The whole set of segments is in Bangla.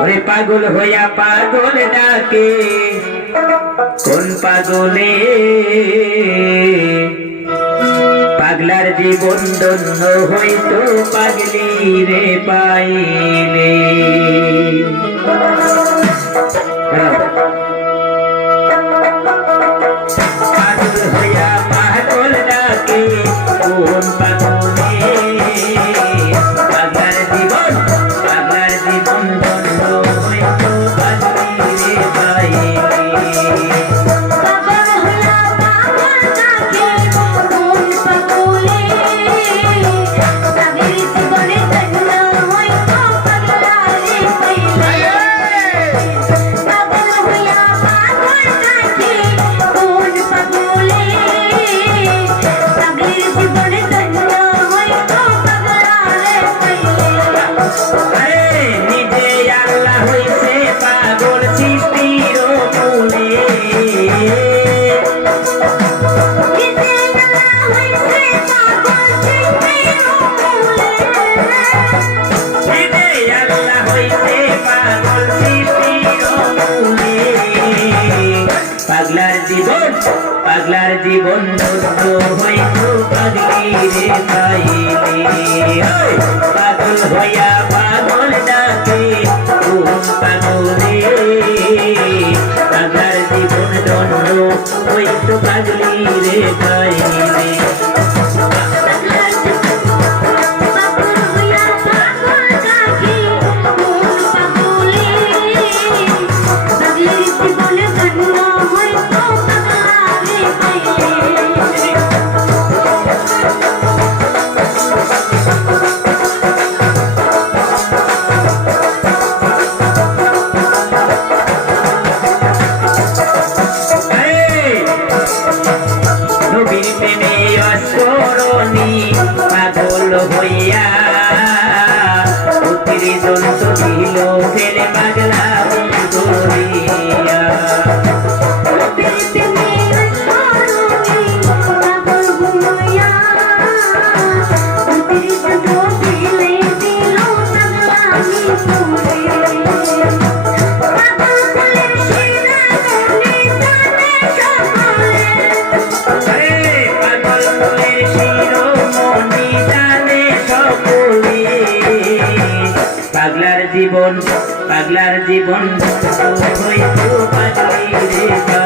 ওরে পাগল হইয়া পাগল ডাকে। কোন পাগলে? পাগলার জীবন দন্ড হইতো পাগলি রে পাইলে। জীবন নষ্ট হইতো পাগলি রে। পাগল হইয়া পাগলার জীবন হইতো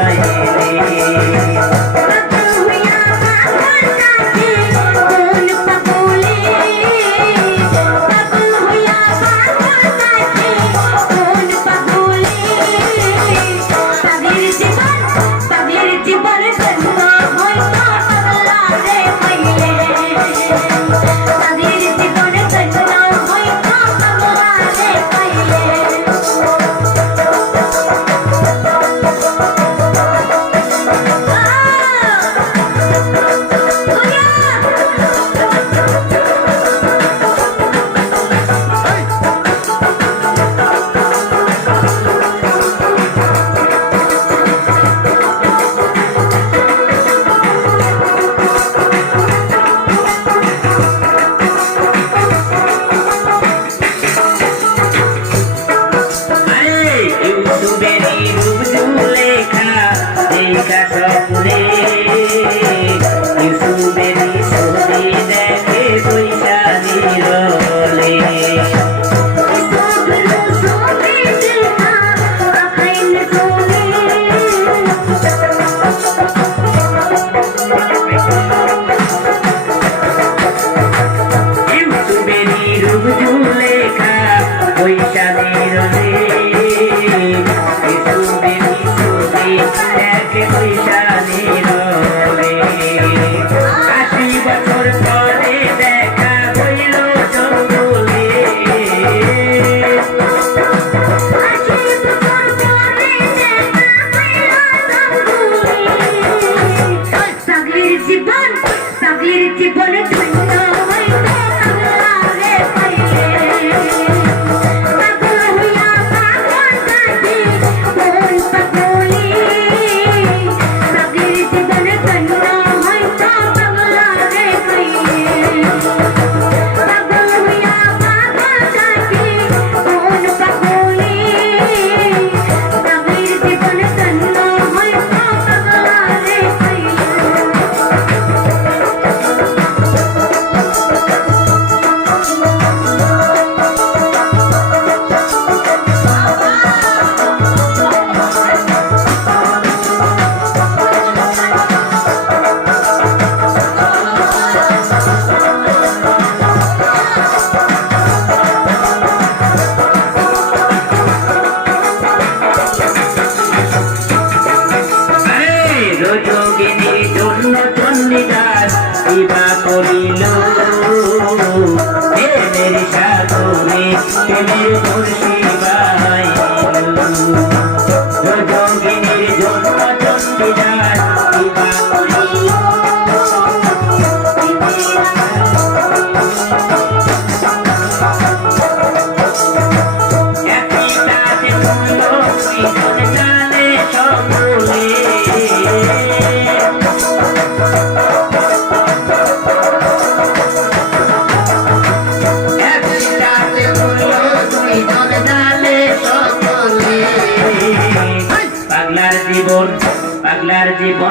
কাটপুরে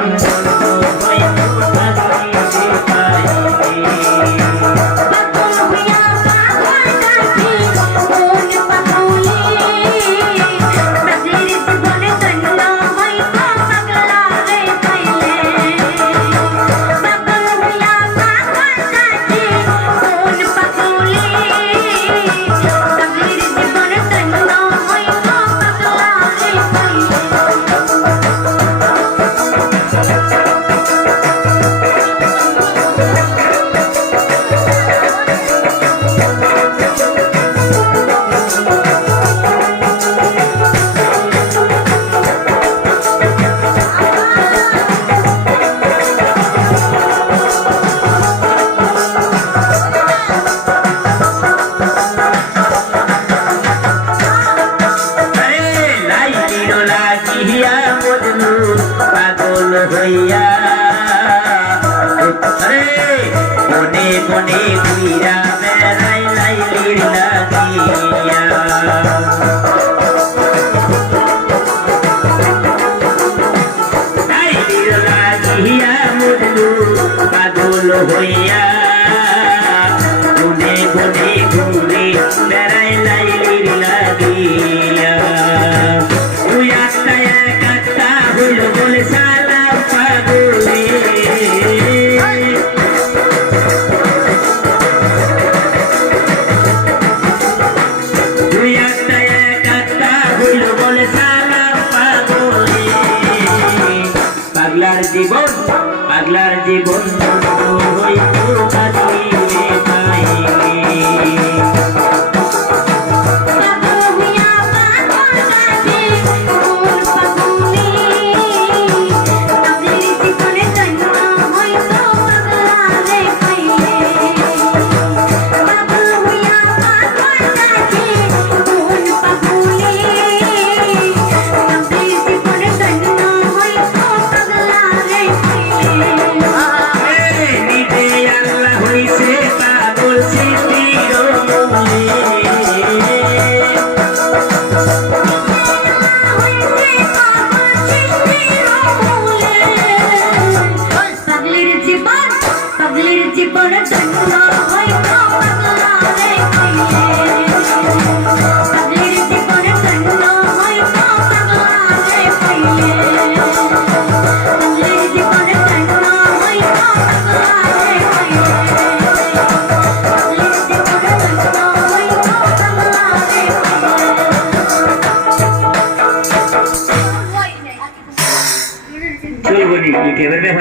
Amen. ভইয়া। রে কোনে কোনে ঘুইরা বেড়াই লাইলির লাগিয়া। লাইলির লাগিয়া মুরলু পাগল হইয়া que verme a